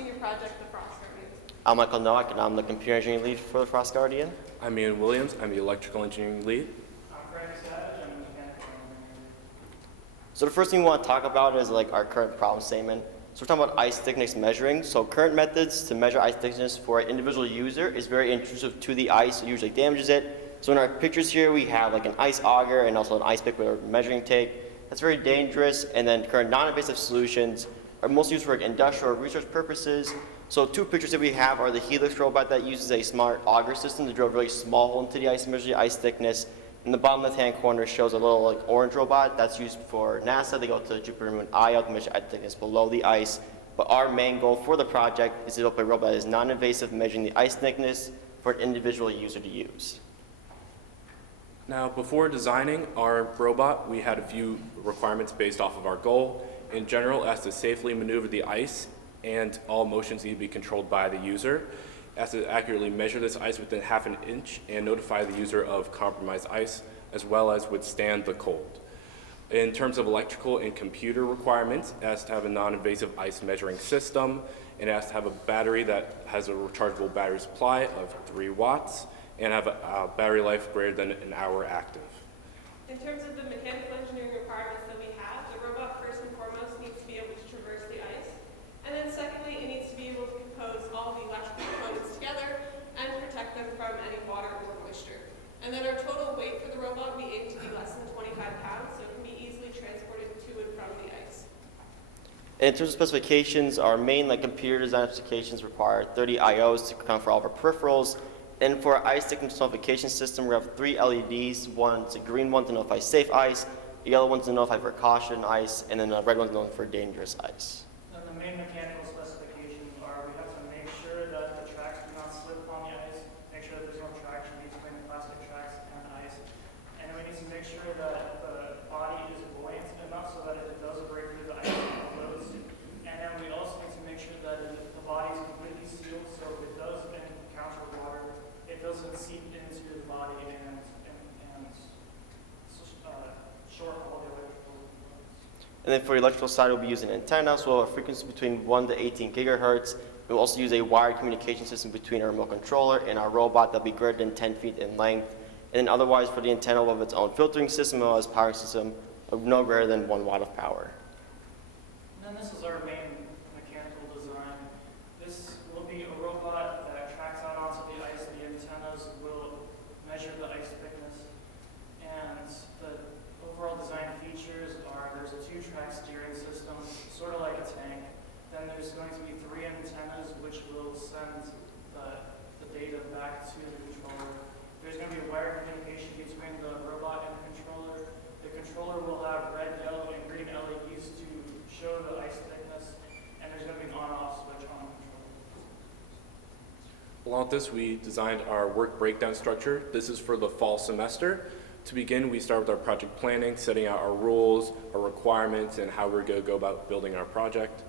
senior project, the Frost Guardian. I'm Michael Nowak, and I'm the computer engineering lead for the Frost Guardian. I'm Ian Williams. I'm the electrical engineering lead. So the first thing we want to talk about is like our current problem statement. So we're talking about ice thickness measuring. So current methods to measure ice thickness for an individual user is very intrusive to the ice. It usually damages it. So in our pictures here, we have like an ice auger and also an ice pick with a measuring tape. That's very dangerous. And then current non-invasive solutions are mostly used for industrial or research purposes. So two pictures that we have are the Helix robot that uses a smart auger system to drill a really small hole into the ice and measure the ice thickness. In the bottom left-hand corner shows a little like orange robot that's used for NASA. They go to Jupiter, Moon, Io to measure ice thickness below the ice. But our main goal for the project is to develop a robot that is non-invasive, measuring the ice thickness for an individual user to use. Now, before designing our robot, we had a few requirements based off of our goal. In general, it has to safely maneuver the ice, and all motions need to be controlled by the user. It has to accurately measure this ice within half an inch and notify the user of compromised ice, as well as withstand the cold. In terms of electrical and computer requirements, it has to have a non-invasive ice measuring system, and it has to have a battery that has a rechargeable battery supply of 3 watts, and have a battery life greater than an hour active. In terms of the mechanical engineering requirements that we have, the robot first and foremost needs to be able to traverse the ice. And then secondly, it needs to be able to compose all the electrical components together and protect them from any water or moisture. And then our total weight for the robot, we aim to be less than 25 pounds, so it can be easily transported to and from the ice. And in terms of specifications, our main computer design specifications require 30 IOs to account for all of our peripherals. And for our ice thickness notification system, we have 3 LEDs. One's a green one to notify safe ice, the yellow one's to notify for caution ice, and then the red one's known for dangerous ice. And the main mechanical specifications are we have to make sure that the tracks do not slip on the ice, make sure that there's no traction between the plastic tracks and the ice, and we need to make sure that the body is buoyant enough so that if it does break through the ice, it floats. And then we also need to make sure that the body is completely sealed, so if it does encounter water, it doesn't seep into the body and short all the electrical components. And then for the electrical side, we'll be using an antenna, so we'll have a frequency between 1 to 18 gigahertz. We'll also use a wired communication system between our remote controller and our robot that'll be greater than 10 feet in length. And then otherwise, for the antenna, we'll have its own filtering system as well as power system of no greater than 1 watt of power. And then this is our main mechanical design. This will be a robot that tracks out onto the ice. The antennas will measure the ice thickness. And the overall design features are there's a 2-track steering system, sort of like a tank. Then there's going to be 3 antennas which will send the data back to the controller. There's going to be a wired communication between the robot and the controller. The controller will have red, yellow, and green LEDs to show the ice thickness, and there's going to be an on-off switch on the controller. Along with this, we designed our work breakdown structure. This is for the fall semester. To begin, we start with our project planning, setting out our rules, our requirements, and how we're going to go about building our project.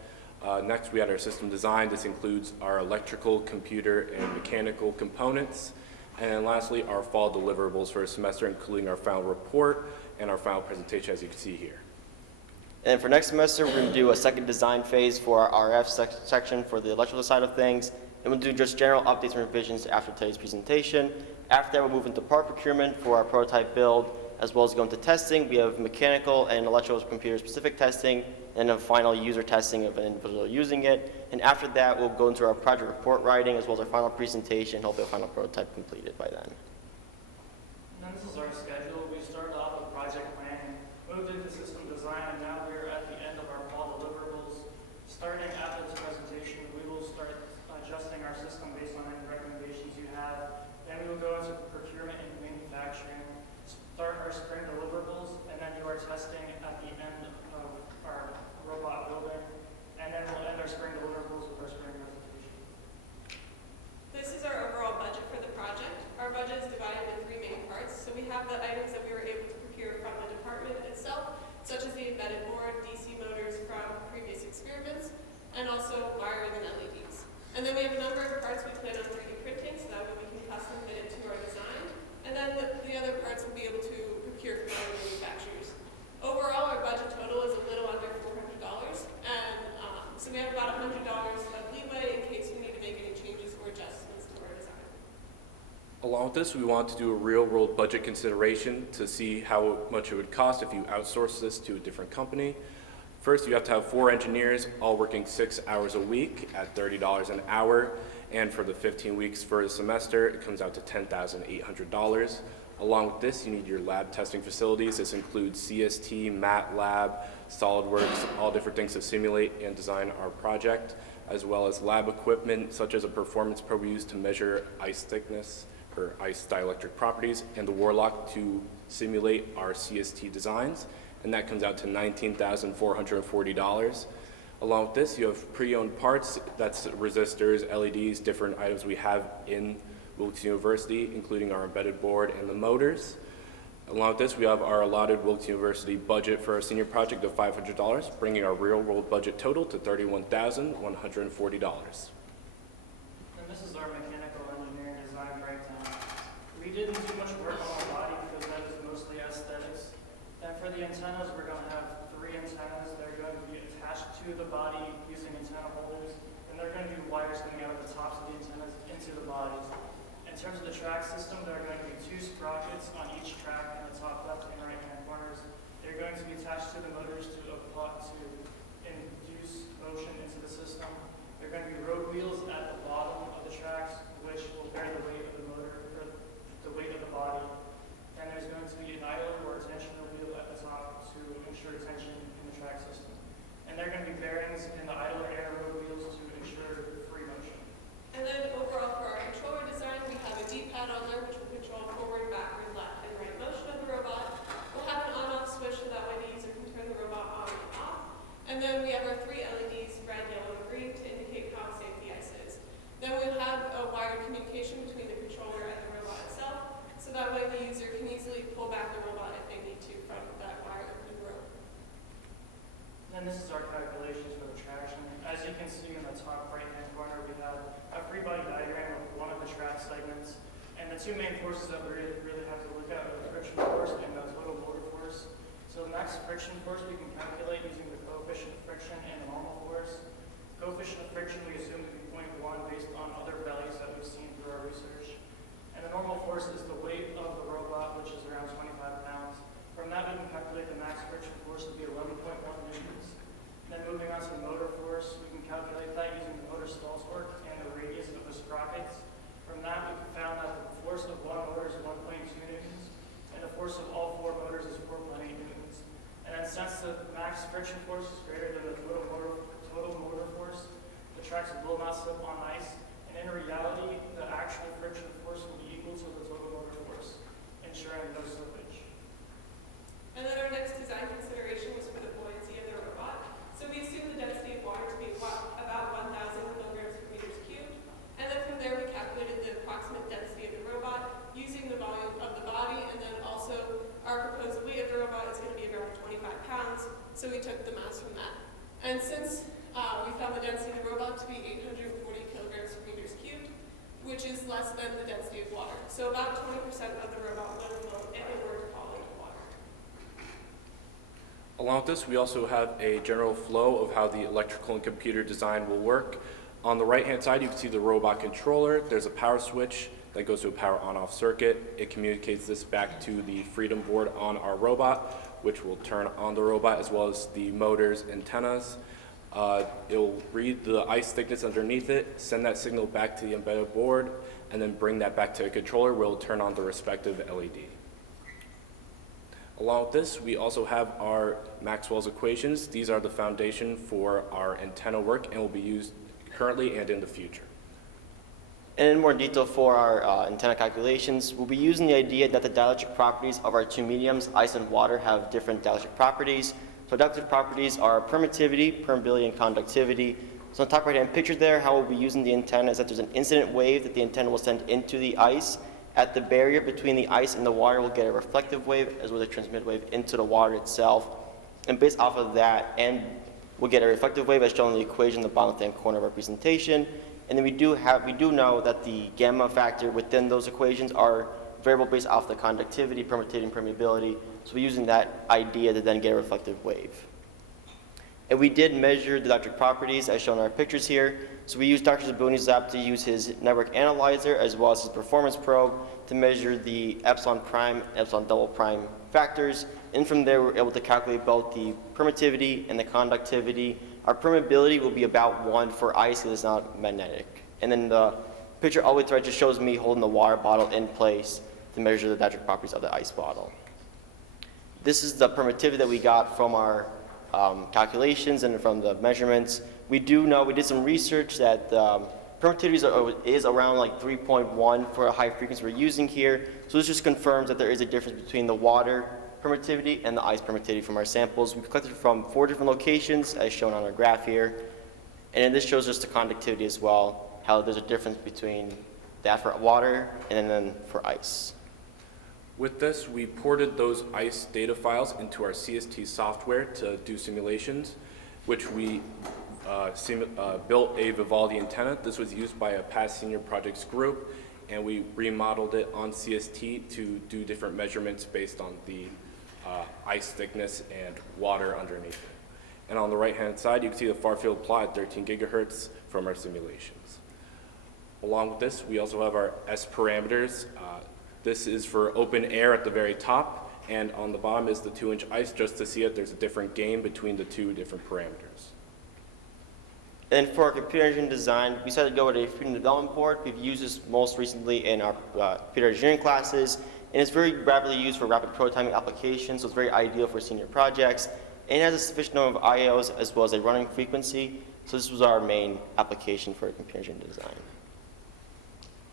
Next, we had our system design. This includes our electrical, computer, and mechanical components. And then lastly, our fall deliverables for a semester, including our final report and our final presentation, as you can see here. And for next semester, we're going to do a second design phase for our RF section for the electrical side of things. And we'll do just general updates and revisions after today's presentation. After that, we'll move into part procurement for our prototype build, as well as go into testing. We have mechanical and electrical computer-specific testing, and a final user testing of an individual using it. And after that, we'll go into our project report writing, as well as our final presentation, hopefully a final prototype completed by then. And then this is our schedule. We started off with project planning, moved into system design, and now we're at the end of our fall deliverables. Starting after this presentation, we will start adjusting our system based on any recommendations you have. Then we will go into procurement and manufacturing, start our spring deliverables, and then do our testing at the end of our robot building. And then we'll end our spring deliverables with our spring presentation. This is our overall budget for the project. Our budget is divided into 3 main parts. So we have the item this, we want to do a real-world budget consideration to see how much it would cost if you outsource this to a different company. First, you have to have 4 engineers all working 6 hours a week at $30 an hour, and for the 15 weeks for the semester, it comes out to $10,800. Along with this, you need your lab testing facilities. This includes CST, MATLAB, SolidWorks, all different things to simulate and design our project, as well as lab equipment such as a performance probe used to measure ice thickness or ice dielectric properties, and the Warlock to simulate our CST designs, and that comes out to $19,440. Along with this, you have pre-owned parts, that's resistors, LEDs, different items we have in Wilkes University, including our embedded board and the motors. Along with this, we have our allotted Wilkes University budget for our senior project of $500, bringing our real-world budget total to $31,140. And this is our mechanical engineering design breakdown. We didn't do much work on the body because that is mostly aesthetics. And for the antennas, we're going to have 3 antennas. They're going to be attached to the body using antenna holders, and they're going to be wires coming out of the tops of the antennas into the bodies. In terms of the track system, there are going to be 2 sprockets on each track in the top left and right hand corners. They're going to be attached to the motors to induce motion into the system. There are going to be road wheels at the bottom of the tracks, which will bear the weight of the motor, or the weight of the body. And there's going to be an idler or a tensioner wheel at the top to ensure tension in the track system. And there are going to be bearings in the idler and road wheels to ensure free motion. And then overall for our controller design, we have a D-pad on there which will control forward, backward, left, and right motion of the robot. We'll have an on-off switch so that way the user can turn the robot on and off. And then we have our 3 LEDs, red, yellow, and green, to indicate how safe the ice is. Then we'll have a wired communication between the controller and the robot itself, so that way the user can easily pull back the robot if they need to from that wire and rope. And this is our calculations for the traction. As you can see in the top right-hand corner, we have a free body diagram of one of the track segments. And the 2 main forces that we really have to look at are the friction force and the total motor force. So the max friction force we can calculate using the coefficient of friction and the normal force. Coefficient of friction we assume to be 0.1 based on other values that we've seen through our research. And the normal force is the weight of the robot, which is around 25 pounds. From that, we can calculate the max friction force to be 11.1 newtons. Then moving on to the motor force, we can calculate that using the motor stall torque and the radius of the sprockets. From that, we found that the force of one motor is 1.2 newtons, and the force of all 4 motors is 4.8 newtons. And then since the max friction force is greater than the total motor force, the tracks will not slip on ice. And in reality, the actual friction force will be equal to the total motor force, ensuring no slippage. And then our next design consideration was for the buoyancy of the robot. So we assumed the density of water to be about 1,000 kilograms per meters cubed. And then from there we calculated the approximate density of the robot using the volume of the body, and then also our proposed weight of the robot is going to be around 25 pounds. So we took the mass from that. And since we found the density of the robot to be 840 kilograms per meters cubed, which is less than the density of water. So about 20% of the robot would float if it were to fall into water. Along with this, we also have a general flow of how the electrical and computer design will work. On the right-hand side, you can see the robot controller. There's a power switch that goes to a power on-off circuit. It communicates this back to the freedom board on our robot, which will turn on the robot, as well as the motors, antennas. It'll read the ice thickness underneath it, send that signal back to the embedded board, and then bring that back to a controller where it'll turn on the respective LED. Along with this, we also have our Maxwell's equations. These are the foundation for our antenna work and will be used currently and in the future. And in more detail for our antenna calculations, we'll be using the idea that the dielectric properties of our 2 mediums, ice and water, have different dielectric properties. So dielectric properties are permittivity, permeability, and conductivity. So on the top right-hand picture there, how we'll be using the antenna is that there's an incident wave that the antenna will send into the ice. At the barrier between the ice and the water, we'll get a reflective wave as well as a transmitted wave into the water itself. And based off of that, and we'll get a reflective wave as shown in the equation in the bottom left-hand corner of our presentation. And then we do know that the gamma factor within those equations are variable based off the conductivity, permittivity, and permeability. So we're using that idea to then get a reflective wave. And we did measure the electric properties as shown in our pictures here. So we used Dr. Zabuni's lab to use his network analyzer as well as his performance probe to measure the epsilon prime, epsilon double prime factors. And from there, we're able to calculate both the permittivity and the conductivity. Our permeability will be about 1 for ice because it's not magnetic. And then the picture all the way to right just shows me holding the water bottle in place to measure the electric properties of the ice bottle. This is the permittivity that we got from our calculations and from the measurements. We do know, we did some research that permittivity is around like 3.1 for a high frequency we're using here. So this just confirms that there is a difference between the water permittivity and the ice permittivity from our samples. We've collected from 4 different locations as shown on our graph here. And then this shows us the conductivity as well, how there's a difference between that for water and then for ice. With this, we ported those ice data files into our CST software to do simulations, which we built a Vivaldi antenna. This was used by a past senior projects group, and we remodeled it on CST to do different measurements based on the ice thickness and water underneath it. And on the right-hand side, you can see the far field plot at 13 gigahertz from our simulations. Along with this, we also have our S parameters. This is for open air at the very top, and on the bottom is the 2-inch ice, just to see if there's a different gain between the 2 different parameters. And for our computer engineering design, we decided to go with a freedom development board. We've used this most recently in our computer engineering classes, and it's very rapidly used for rapid prototyping applications, so it's very ideal for senior projects. And it has a sufficient number of IOs as well as a running frequency, so this was our main application for computer engineering design.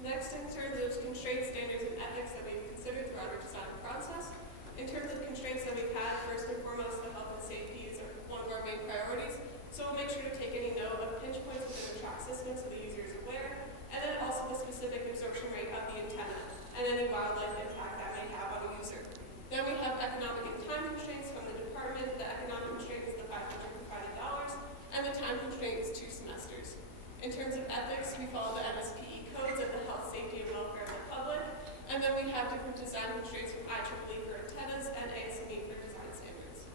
Next, in terms of constraints, standards, and ethics that we've considered throughout our design process, in terms of constraints that we've had, first and foremost, the health and safety is one of our main priorities. So we'll make sure to take any note of pinch points within the track system so the user is aware, and then also the specific absorption rate of the antenna and any wildlife impact that may have on a user. Then we have economic and time constraints from the department. The economic constraint is the $550, and the time constraint is 2 semesters. In terms of ethics, we follow the NSPE codes of the health, safety, and welfare of the public. And then we have different design constraints from IEEE for antennas and ASME for design standards.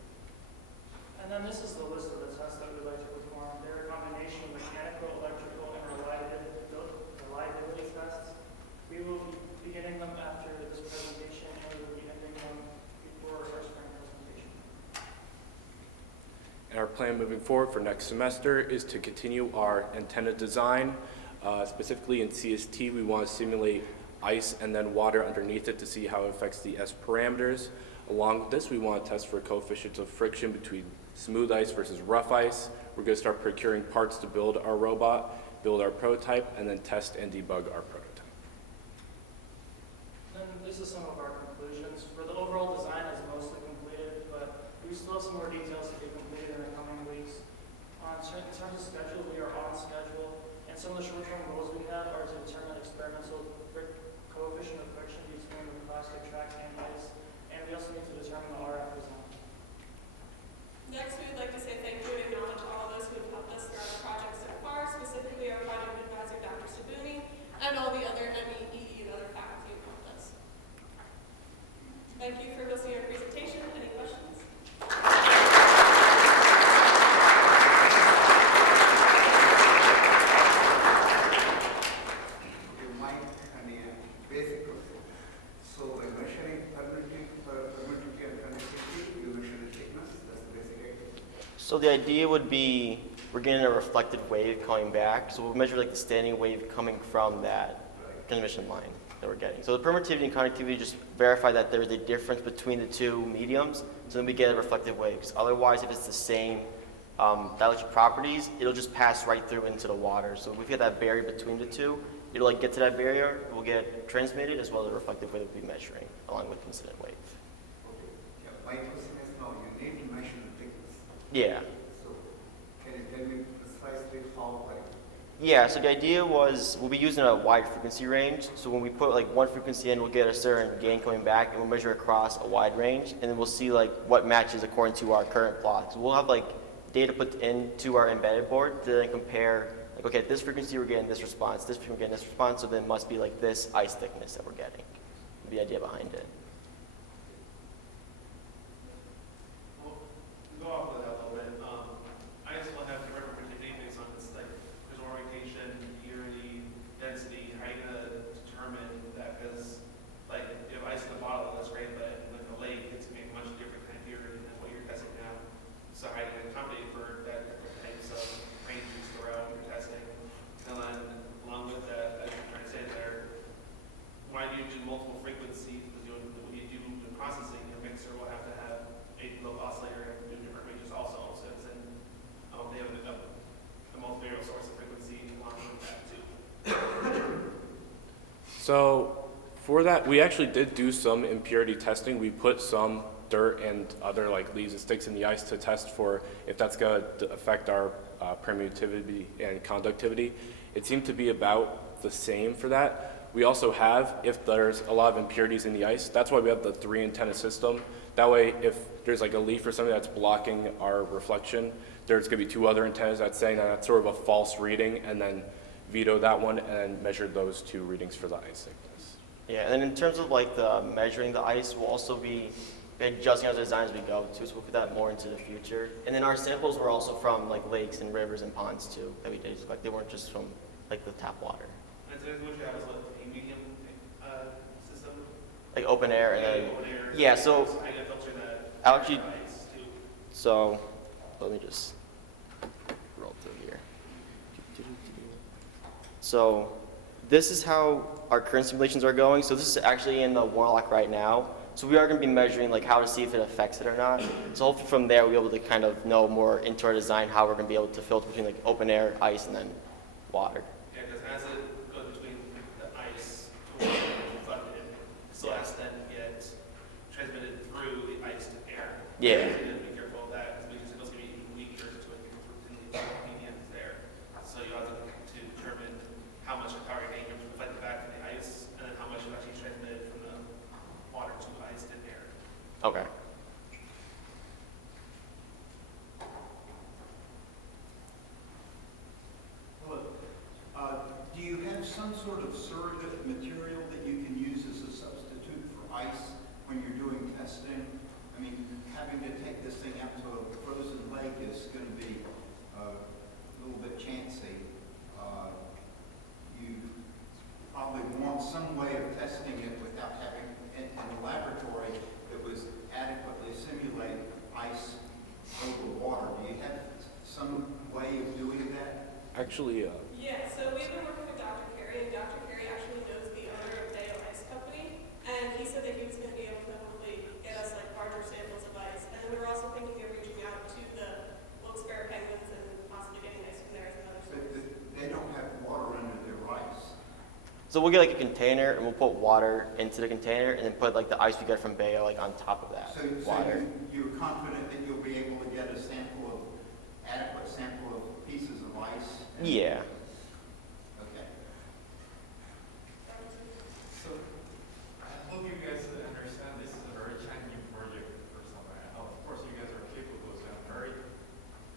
And then this is the list of the tests that we'd like to perform. They're a combination of mechanical, electrical, and reliability tests. We will be beginning them after this presentation, and we will be ending them before our spring presentation. And our plan moving forward for next semester is to continue our antenna design. Specifically in CST, we want to simulate ice and then water underneath it to see how it affects the S parameters. Along with this, we want to test for coefficients of friction between smooth ice versus rough ice. We're going to start procuring parts to build our robot, build our prototype, and then test and debug our prototype. Then this is some of our conclusions. For the overall design is mostly completed, but we still have some more details to be completed in the coming weeks. In terms of schedule, we are on schedule, and some of the short-term goals we have are to determine experimental coefficient of friction between the plastic track and ice, and we also need to determine the RF design. Next, we would like to say thank you and acknowledge all of those who have helped us throughout the project so far, specifically our project advisor, Dr. Sabuni, and all the other ME, EE, and other faculty who helped us. Thank you for listening to our presentation. Any questions? Basic question. So by measuring permittivity and conductivity, you measure the thickness. That's the basic idea. So the idea would be we're getting a reflected wave coming back. So we'll measure like the standing wave coming from that transmission line that we're getting. So the permittivity and conductivity just verify that there's a difference between the 2 mediums. So then we get a reflective wave. Because otherwise, if it's the same dielectric properties, it'll just pass right through into the water. So if we get that barrier between the 2, it'll like get to that barrier, it will get transmitted as well as a reflective wave we'll be measuring along with incident wave. Okay. Yeah, my question is now you need to measure the thickness. Yeah. So can you tell me precisely how, like? Yeah, so the idea was we'll be using a wide frequency range. So when we put like one frequency in, we'll get a certain gain coming back and we'll measure across a wide range and then we'll see like what matches according to our current plot. So we'll have like data put into our embedded board to then compare like, okay, at this frequency we're getting this response, this frequency we're getting this response, so then it must be like this ice thickness that we're getting. The idea behind it. Well, to go off of that a little bit, So for that, we actually did do some impurity testing. We put some dirt and other like leaves and sticks in the ice to test for if that's going to affect our permeativity and conductivity. It seemed to be about the same for that. We also have, if there's a lot of impurities in the ice, that's why we have the 3 antenna system. That way, if there's like a leaf or something that's blocking our reflection, there's going to be 2 other antennas that's saying that that's sort of a false reading, and then veto that one and then measure those 2 readings for the ice thickness. Yeah, and then in terms of like the measuring the ice, we'll also be adjusting our design as we go too, so we'll put that more into the future. And then our samples were also from like lakes and rivers and ponds too that we did. Like they weren't just from like the tap water. And so what you have is like a medium system? Like open air and then Open air. yeah. So I got filter that. I'll actually ice too. so let me just roll through here. So this is how our current simulations are going. So this is actually in the Warlock right now. So we are going to be measuring like how to see if it affects it or not. So hopefully from there we'll be able to kind of know more into our design how we're going to be able to filter between like open air, ice, and then water. Yeah, because as it goes between the ice to water and reflected, it still has to then get transmitted through the ice to air. Yeah. So you have to be careful of that because it's going to be weaker to it in the medium there. So you have to determine how much power you're getting reflected back from the ice and then how much is actually transmitted from the water to ice to air. Okay. Do you have some sort of surrogate material that you can use as a substitute for ice when you're doing testing? I mean, having to take this thing out to a frozen lake is going to be a little bit chancy. You probably want some way of testing it without having, in a laboratory that was adequately simulate ice over water. Do you have some way of doing that? Actually, Yeah, so we've been working with Dr. Carey, and Dr. Carey actually knows the owner of Bayo Ice Company, and he said that he was going to be able to hopefully get us like larger samples of ice. And then we were also thinking of reaching out to the Wilkes-Barre Penguins and possibly getting ice from there as another source. They don't have water under their ice. So we'll get like a container and we'll put water into the container and then put like the ice we get from Bayo like on top of that So water. you're confident that you'll be able to get a adequate sample of pieces of ice? Yeah. Okay. So, I hope you guys understand this is a very challenging project for somebody. Of course, you guys are capable, so I'm very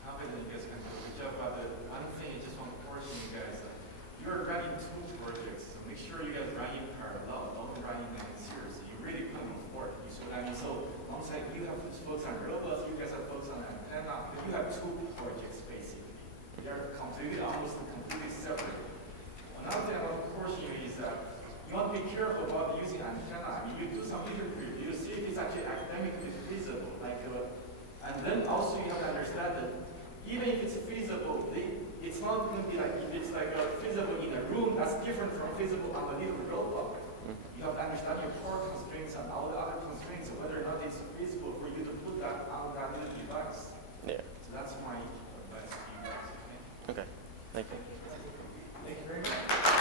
confident you guys can do a good job. But one thing I just want to caution you guys, you're running 2 projects, so make sure you guys run in parallel, don't run in series. You really couldn't afford it. You see what I mean? So, one side you have to focus on robots, you guys are focused on antenna, but you have 2 projects basically. They are almost completely separate. Another thing I want to caution you is that you want to be careful about using antenna. I mean, you do some user preview, see if it's actually academically feasible. And then also you have to understand that even if it's feasible, it's not going to be like if it's like feasible in a room, that's different from feasible on a little robot. You have to understand your core constraints and all the other constraints, whether or not it's feasible for you to put that on that little device. Yeah. So that's my advice to you guys. Okay. Thank you. Thank you very much.